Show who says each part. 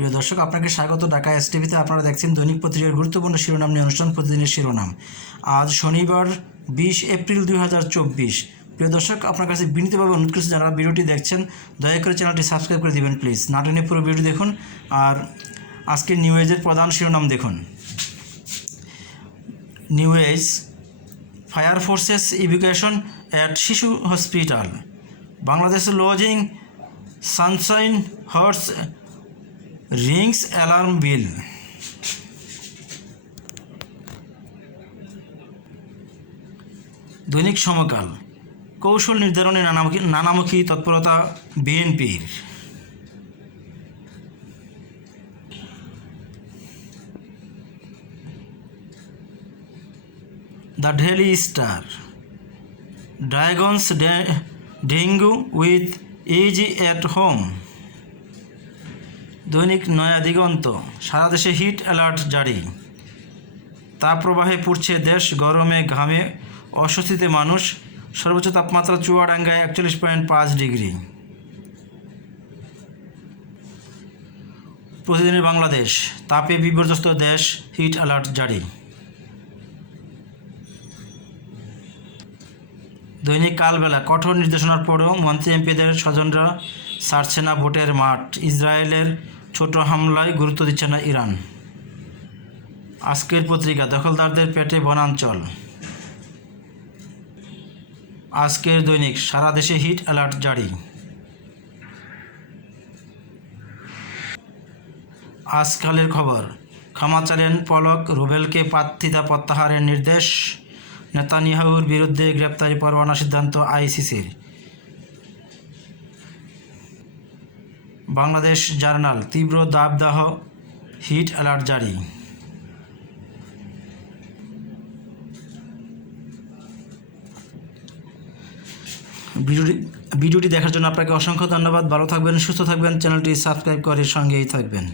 Speaker 1: প্রিয় দর্শক, আপনাকে স্বাগত। ঢাকা এস টিভিতে আপনারা দেখছেন দৈনিক পত্রিকার গুরুত্বপূর্ণ শিরোনাম নিয়ে অনুষ্ঠান, প্রতিদিনের শিরোনাম। আজ শনিবার, বিশ এপ্রিল দুই হাজার চব্বিশ। প্রিয় দর্শক, আপনার কাছে বিনীতভাবে অনুরোধ করছি, যারা ভিডিওটি দেখছেন, দয়া করে চ্যানেলটি সাবস্ক্রাইব করে দিবেন, প্লিজ। নাটনে পুরো ভিডিও দেখুন। আর আজকের নিউ এজের প্রধান শিরোনাম দেখুন। New age, fire forces evacuation at শিশু hospital. Bangladesh lodging sunshine horse rings alarm bell. Dainik Samakal. কৌশল নির্ধারণে নানামুখী নানামুখী তৎপরতা বিএনপির। The daily star. Dragons dengue with easy at home. Dainik Naya Diganta. সারা দেশে হিট অ্যালার্ট জারি। তাপপ্রবাহে পুড়ছে দেশ, গরমে ঘামে অস্বস্তিতে মানুষ। সর্বোচ্চ তাপমাত্রা চুয়াডাঙ্গায় একচল্লিশ পয়েন্ট পাঁচ ডিগ্রি। প্রতিদিনের বাংলাদেশ, তাপে বিপর্যস্ত দেশ, হিট অ্যালার্ট জারি। দৈনিক কালবেলা, কঠোর নির্দেশনার পরেও মন্ত্রী এমপিদের স্বজনরা ছাড়ছে না ভোটের মাঠ। ইসরায়েলের ছোট হামলায় গুরুত্ব দিচ্ছে না ইরান। আজকের পত্রিকা, দখলদারদের পেটে বনাঞ্চল। আজকের দৈনিক, সারা দেশে হিট অ্যালার্ট জারি। আজকালের খবর, ক্ষমা চালেন পলক রুবেলকে প্রার্থিতা প্রত্যাহারের নির্দেশ। নেতানিয়াহুর বিরুদ্ধে গ্রেপ্তারি পরোয়ানা সিদ্ধান্ত আইসিসির। বাংলাদেশ জার্নাল, তীব্র দাবদাহ, হিট অ্যালার্ট জারি। ভিডিওটি দেখার জন্য আপনাকে অসংখ্য ধন্যবাদ। ভালো থাকবেন, সুস্থ থাকবেন। চ্যানেলটি সাবস্ক্রাইব করে সঙ্গেই থাকবেন।